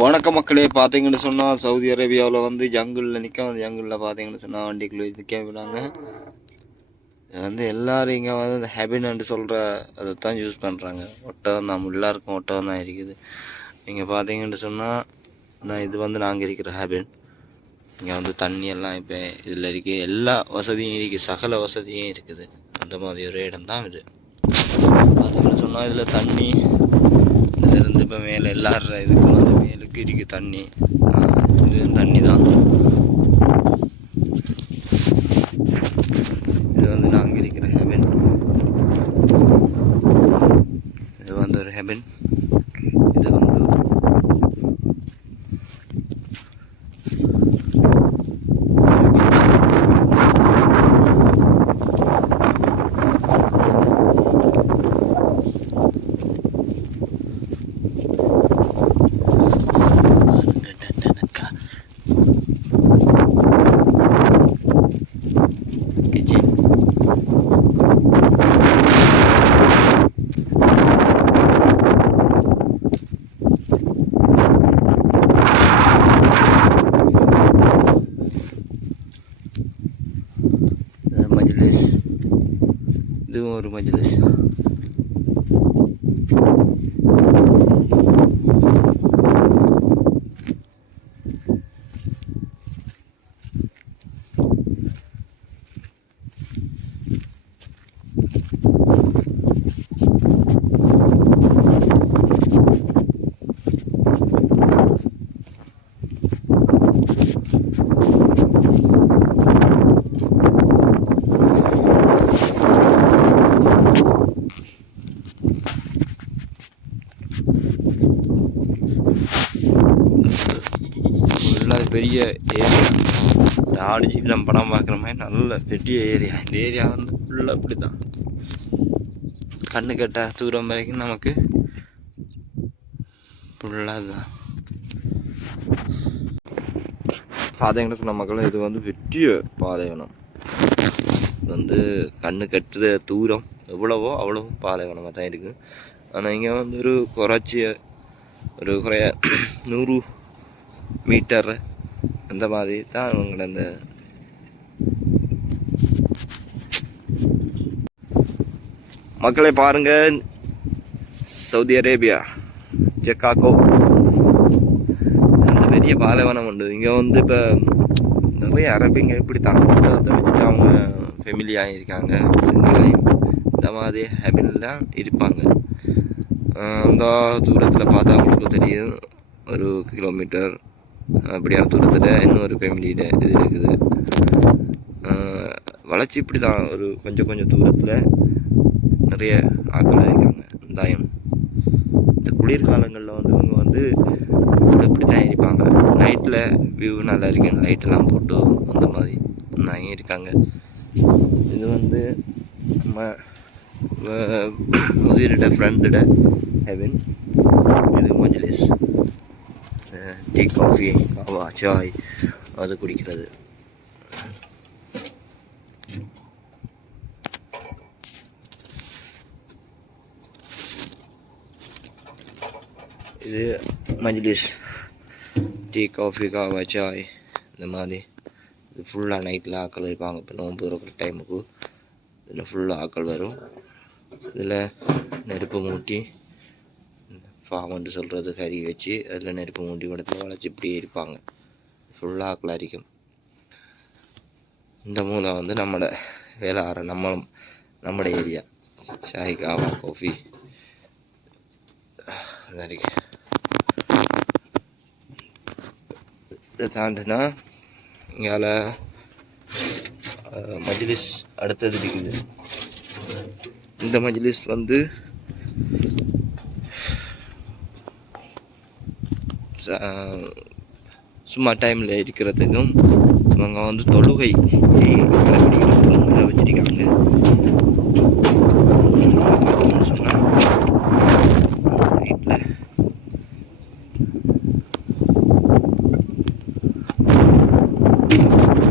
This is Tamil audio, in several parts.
வணக்க மக்களே, பார்த்தீங்கன்னு சொன்னால் சவுதி அரேபியாவில் வந்து ஜங்குளில் நிற்க ஜங்குளில் பார்த்தீங்கன்னு சொன்னால் வண்டிக்குள்ளே நிற்க விடுறாங்க. எல்லோரும் இங்கே இந்த ஹேபின்னு சொல்கிற அதை தான் யூஸ் பண்ணுறாங்க. ஒட்டகம் தான், எல்லாருக்கும் ஒட்டகம் தான் இருக்குது. நீங்கள் பார்த்தீங்கன்னு சொன்னால் இது நாங்கள் இருக்கிற ஹேபின். இங்கே தண்ணி எல்லாம் இப்போ இதில் இருக்குது, எல்லா வசதியும் இருக்குது, சகல வசதியும் இருக்குது. அந்த மாதிரி ஒரு இடம் தான் இது. பார்த்தீங்கன்னு சொன்னால் இதில் தண்ணி இதிலிருந்து இப்போ மேலே எல்லாரும் இதுக்கு மேலுக்கு இருக்குது தண்ணி. இது தண்ணி தான். இது நாங்கள் இருக்கிற ஹெவன். இது ஒரு ஹெவன். இது மஜ்லிஸ். இதுவும் ஒரு மஜ்லிஸ். பெரிய ஏரியா. இந்த ஆடு ஜீவிதம் படம் பார்க்குற மாதிரி நல்ல பெரிய ஏரியா. இந்த ஏரியா ஃபுல்லாக அப்படி தான். கண்ணு கட்ட தூரம் வரைக்கும் நமக்கு ஃபுல்லாக தான். பாதைங்கன்னு சொன்ன மக்களும் இது பெரிய பாலைவனம். இது கண்ணு கட்டுற தூரம் எவ்வளவோ அவ்வளோ பாலைவனமாக தான் இருக்குது. ஆனால் இங்கே ஒரு குறைய 100 மீட்டர் அந்த மாதிரி தான் அவங்களோட அந்த மக்களை பாருங்க. சவுதி அரேபியா ஜக்காக்கோ அந்த பெரிய பாலைவனம் உண்டு. இங்கே இப்போ நிறைய அரபிங்க இப்படி தாங்க வச்சுட்டு அவங்க ஃபெமிலியாக இருக்காங்க, சிங்கிளாயும் இந்த மாதிரி ஹேபின்லாம் இருப்பாங்க. அந்த தூரத்தில் பார்த்தா அவங்களுக்கு தெரியும், 1 கிலோமீட்டர் அப்படியான தூரத்தில் இன்னொரு ஃபேமிலியில் இது இருக்குது. வளர்ச்சி இப்படி தான் கொஞ்சம் தூரத்தில் நிறைய ஆட்கள் இருக்காங்க. தாயம் இந்த குளிர்காலங்களில் இவங்க இப்படி தான் இருப்பாங்க. நைட்டில் வியூ நல்லா இருக்கு, லைட்டெல்லாம் போட்டு அந்த மாதிரி தான் இருக்காங்க. இது நம்ம முதிரிட ஃப்ரெண்டோட ஹெவன். இது மஜ்லிஸ், டீ, காஃபி, காவா, சாய் அது குடிக்கிறது. இது மஜ்லிஸ், டீ, காஃபி, காவா, சாய் இந்த மாதிரி. இது ஃபுல்லாக நைட்டில் ஆக்கள் இருப்பாங்க. இப்போ நோன்பு இருக்கிற டைமுக்கு இதில் ஃபுல்லாக ஆக்கள் வரும். இதில் நெருப்பு மூட்டி ஃபார்ம்னு சொல்கிறது கறி வச்சு அதில் நெருப்பு மூட்டி இடத்துல வளைச்சி இப்படியே இருப்பாங்க. ஃபுல்லாக ஆக்களாக இருக்கும். இந்த மூலை நம்மளோட வேலை ஆற நம்மளோட ஏரியா. சாய், காவா, காஃபி இருக்கு. இதை தாண்டினா இங்கால மஜ்லிஸ் அடுத்தது இருக்குது. இந்த மஜ்லிஸ் சும்மா டைமில் இருக்கிறதுக்கும் இவங்க தொழுகை கடைபிடிக்கிறதுக்கும் இதை வச்சுருக்காங்க. சொன்னால்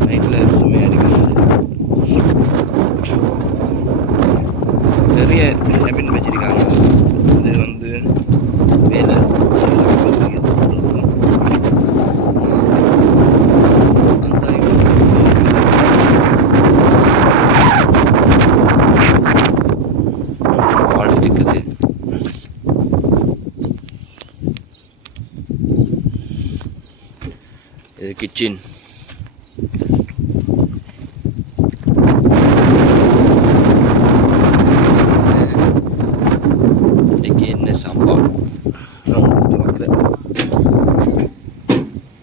நைட்டில் சுமையாக இருக்குது. நிறைய ஹேபின் வச்சுருக்காங்க. இது வேலை செய்கிறாங்க. இது கிச்சன். இன்னைக்கு என்ன சாப்பாடு?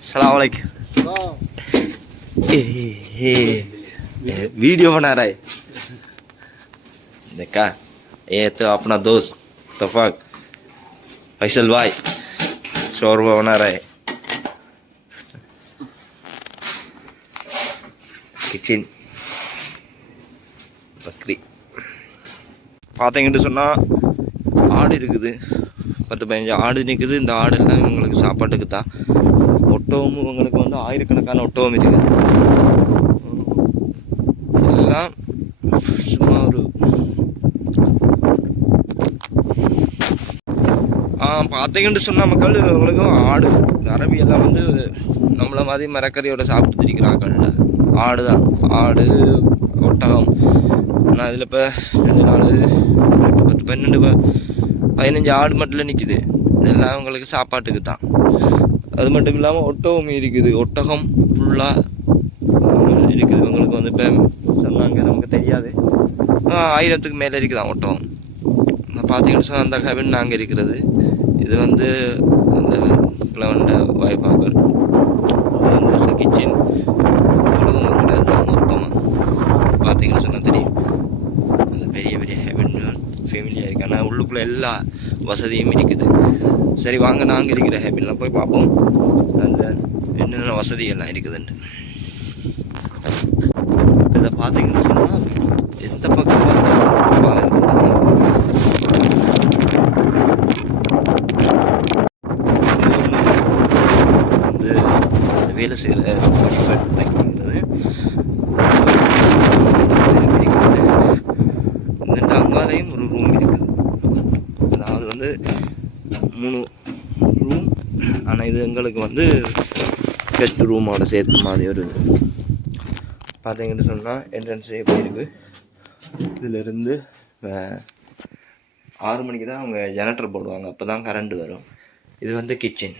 अस्सलाम वालेकुम. वीडियो बना रहा है. देखा, ये तो अपना दोस्त तफाक फैसल भाई शोरबा बना रहा है. கிச்சன் பக்ரி பார்த்தீங்கன்னு சொன்னால் ஆடு இருக்குது, 10-15 ஆடு நிற்குது. இந்த ஆடெல்லாம் இவங்களுக்கு சாப்பாட்டுக்கு தான். ஒட்டகமும் இவங்களுக்கு வந்து ஆயிரக்கணக்கான ஒட்டகம் இருக்குது. எல்லாம் சும்மா ஒரு பார்த்தீங்கன்னு சொன்ன மக்கள் இவங்களுக்கும் ஆடு அரபியெல்லாம் வந்து நம்மளை மாதிரி மரக்கறியோட சாப்பிட்டு இருக்கிறாங்கல்ல, ஆடு தான். ஆடு ஒட்டகம். நான் இதில் இப்போ 2 4 10 15 ஆடு மட்டும் நிற்கிது. இதெல்லாம் அவங்களுக்கு சாப்பாட்டுக்கு தான். அது மட்டும் இல்லாமல் ஒட்டகம் இருக்குது. ஒட்டகம் ஃபுல்லாக இருக்குது. இவங்களுக்கு வந்து இப்போ சொன்னாங்க, நமக்கு தெரியாது, 1000க்கு மேலே இருக்குதான் ஒட்டகம். பார்த்தீங்கன்னு சொன்னால் அந்த கேபின் நாங்கள் இருக்கிறது. இது வந்து அந்த கிழவண்ட வாய்ப்பாக்கள். இது வந்து கிச்சன். அவ்வளோதான் கிடையாது. மொத்தமாக பார்த்தீங்கன்னு சொன்னால் தெரியும். அந்த பெரிய பெரிய கேபின் ஃபேமிலியாக இருக்குது. ஆனால் உள்ளுக்குள்ளே எல்லா வசதியும் இருக்குது. சரி வாங்க, நாங்கள் இருக்கிற ஹேபின்லாம் போய் பார்ப்போம் அந்த என்னென்ன வசதிகள்லாம் இருக்குதுன்ட்டு. இதை பார்த்தீங்கன்னு சொன்னால் எந்த பக்கம் பார்த்தாலும் வந்து வேலை செய்கிற தங்கிங்கிறது இந்த அங்காலையும் ஒரு ரூம் இருக்குது. அதாவது வந்து 3 ரூம். ஆனால் இது எங்களுக்கு வந்து கெஸ்ட் ரூமோட சேர்த்த மாதிரி ஒரு இது. பார்த்தீங்கன்னு சொன்னால் என்ட்ரன்ஸ் எப்படி இருக்குது. இதிலிருந்து 6 மணிக்கு தான் அவங்க ஜெனரேட்டர் போடுவாங்க, அப்போ தான் கரண்ட் வரும். இது வந்து கிச்சன்.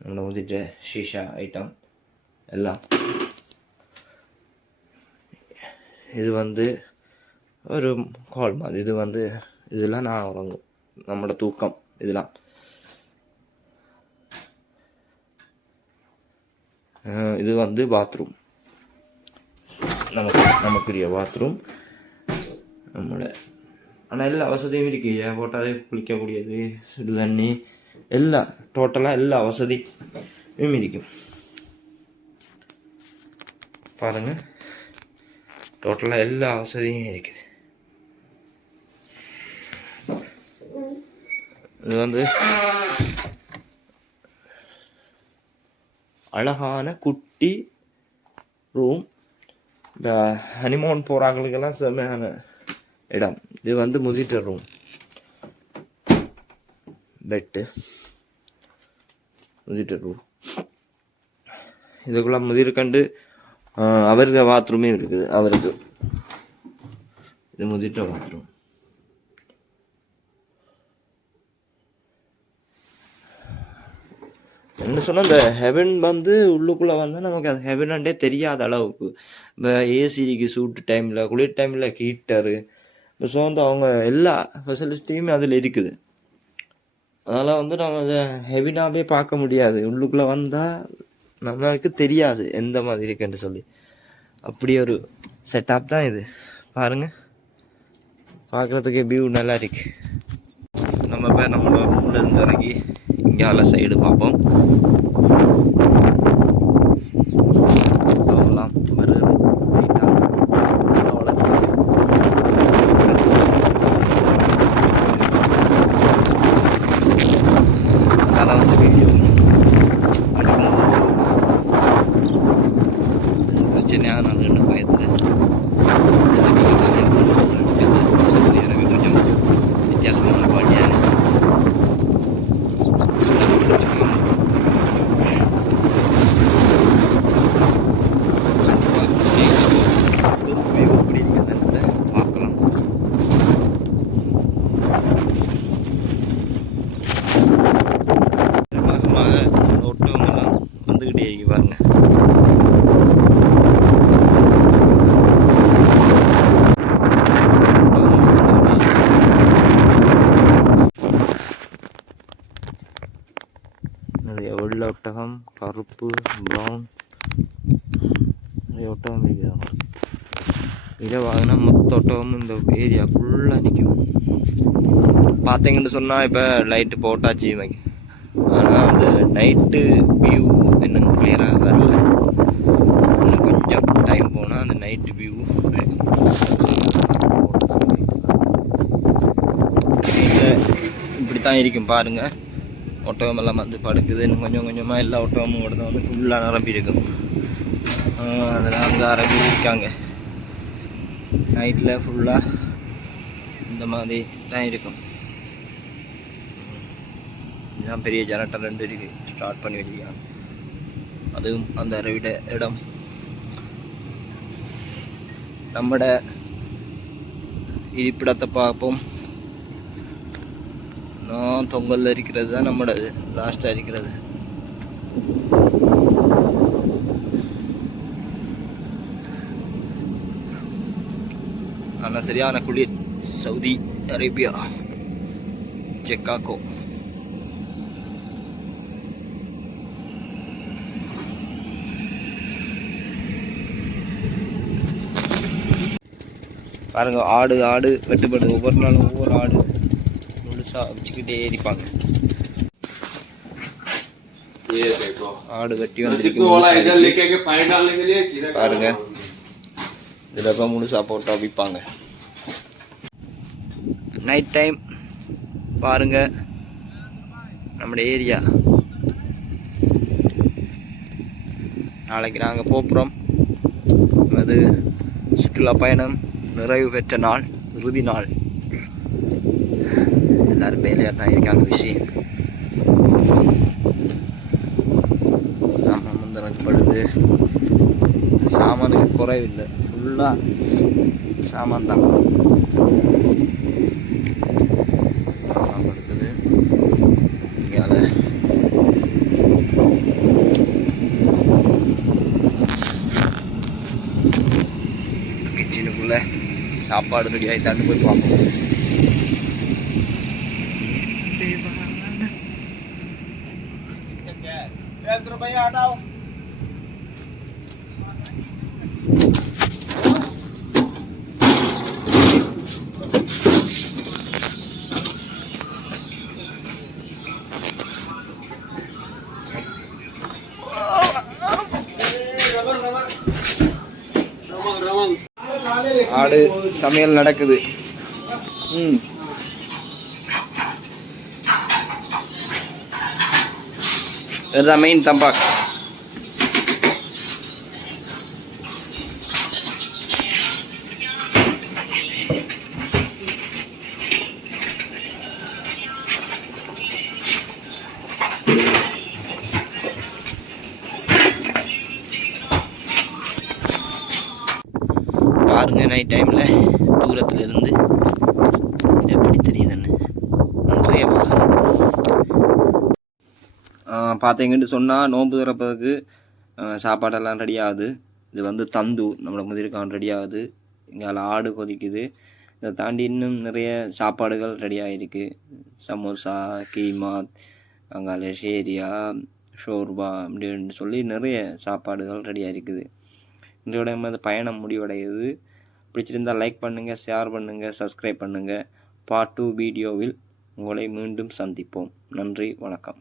நம்மளை ஊற்றிட்டு ஷீஷா ஐட்டம் எல்லாம். இது வந்து ஒரு கால் மாதிரி. இது வந்து இதெல்லாம் நான் உறங்கும், நம்மளோட தூக்கம் இதெல்லாம். இது வந்து பாத்ரூம், நமக்குரிய பாத்ரூம் நம்மளோட. ஆனால் எல்லா வசதியும் இருக்குது. போட்டாலே குளிக்கக்கூடியது, சுடு தண்ணி, எல்லாம் டோட்டலாக எல்லா வசதியும் இருக்கும். பாருங்கள், டோட்டலாக எல்லா வசதியும் இருக்குது. இது வந்து அழகான குட்டி ரூம். இந்த ஹனிமூன் போகிறாங்களுக்கெல்லாம் செம்மையான இடம். இது வந்து முதிட்ட ரூம். பெட்டு முதிட்ட ரூம். இதுக்குள்ள முதிர்கண்டு அவருக்கு பாத்ரூமே இருக்குது. அவருக்கு இது முதிட்ட பாத்ரூம். என்ன சொன்னால் இந்த ஹெவன் வந்து உள்ளுக்குள்ளே வந்தால் நமக்கு அது ஹெவனாண்டே தெரியாத அளவுக்கு. இப்போ ஏசிக்கு சூட்டு டைமில், குளிர் டைமில் ஹீட்டரு, இப்போ ஸோ வந்து அவங்க எல்லா ஃபெசிலிட்டியுமே அதில் இருக்குது. அதனால் வந்து நம்ம அதை ஹெவினாகவே பார்க்க முடியாது. உள்ளுக்குள்ளே வந்தால் நமக்கு தெரியாது எந்த மாதிரி இருக்குன்னு சொல்லி. அப்படி ஒரு செட்டப் தான் இது. பாருங்கள், பார்க்குறதுக்கு வியூ நல்லா இருக்கு. நம்ம இப்போ நம்மளோட ரூமில் இருந்து இறங்கி இங்கால சைடு பார்ப்போம். அதெல்லாம் வருது அதெல்லாம் வந்து வீடியோ பிரச்சனையாக நான் நின்று பயத்தில் கொஞ்சம் வித்தியாசமான பாட்டியான பார்க்கலாம். நிறைய வெள்ளை ஒட்டகம், கருப்பு, ப்ரௌன், நிறைய ஒட்டகம் இருக்குது. இரவாகுனா மொத்த ஒட்டகமும் இந்த ஏரியா ஃபுல்லாக நிற்கும். பார்த்தீங்கன்னு சொன்னால் இப்போ லைட்டு போட்டாச்சு, ஆனால் அந்த நைட்டு வியூ இன்னும் கிளியராக வரல. இன்னும் கொஞ்சம் டைம் போனால் அந்த நைட்டு வியூ இப்படி தான் இருக்கும் பாருங்கள். ஒட்டகம் எல்லாம் வந்து படுக்குது. இன்னும் கொஞ்சம் கொஞ்சமாக எல்லா ஒட்டகமும் ஒருத்தம் வந்து ஃபுல்லாக நிரம்பி இருக்கும். அதில் அங்கே அரபி இருக்காங்க. நைட்டில் ஃபுல்லாக இந்த மாதிரி தான் இருக்கும். இதுதான் பெரிய ஜெனரேட்டர் 2 இருக்குது, ஸ்டார்ட் பண்ணி வச்சுருக்காங்க. அதுவும் அந்த அரவிட இடம். நம்மட இருப்பிடத்தை பார்ப்போம். நான் தொங்கலில் இருக்கிறது தான் நம்மளோட லாஸ்ட்டாக இருக்கிறது. ஆனால் சரியான குளிர். Saudi Arabia, Chicago. பாருங்க, ஆடு வெட்டுப்படுது. ஒவ்வொரு நாளும் ஒவ்வொரு ஆடு முழுசாக வச்சுக்கிட்டே இருப்பாங்க. ஆடு வெட்டி வந்துருக்கு பாருங்க. இதில் இப்போ முழுசாக போட்டு விற்பாங்க. நைட் டைம் பாருங்க நம்முடைய ஏரியா. நாளைக்கு நாங்கள் போகிறோம். அது சுற்றுலா பயணம் நிறைவு பெற்ற நாள், இறுதி நாள். எல்லாரும் வேலையாக தான் இருக்காங்க. விஷயம் சாமான் வந்து ரங்கப்படுது. சாமானுக்கு குறைவில்லை, ஃபுல்லாக சாமான் தான் படுக்குது. இங்கால கிச்சனுக்குள்ளே சாப்பாடு ரெடி ஆகிட்டான்னு போய் பார்ப்போம். ஆடு சமையல் நடக்குது. இதுதான் மெயின் தம்பாக். பாருங்க நைட் டைமில் தூரத்தில் இருந்து எப்படி தெரியுதுன்னு. நிறைய வாகனம். பார்த்தீங்கன்னு சொன்னால் நோன்பு திறப்பதுக்கு சாப்பாடெல்லாம் ரெடி ஆகுது. இது வந்து தந்தூர், நம்மளோட முதிர்கான் ரெடி ஆகுது. இங்கே ஆடு கொதிக்குது. இதை தாண்டி இன்னும் நிறைய சாப்பாடுகள் ரெடியாக இருக்குது. சமோசா, கீமா, அங்கால ஷேரியா, ஷோர்பா அப்படின்னு சொல்லி நிறைய சாப்பாடுகள் ரெடியாக இருக்குது. இதோட இந்த பயணம் முடிவடையுது. பிடிச்சிருந்தால் லைக் பண்ணுங்கள், ஷேர் பண்ணுங்கள், சப்ஸ்கிரைப் பண்ணுங்கள். பார்ட் 2 வீடியோவில் உங்களை மீண்டும் சந்திப்போம். நன்றி, வணக்கம்.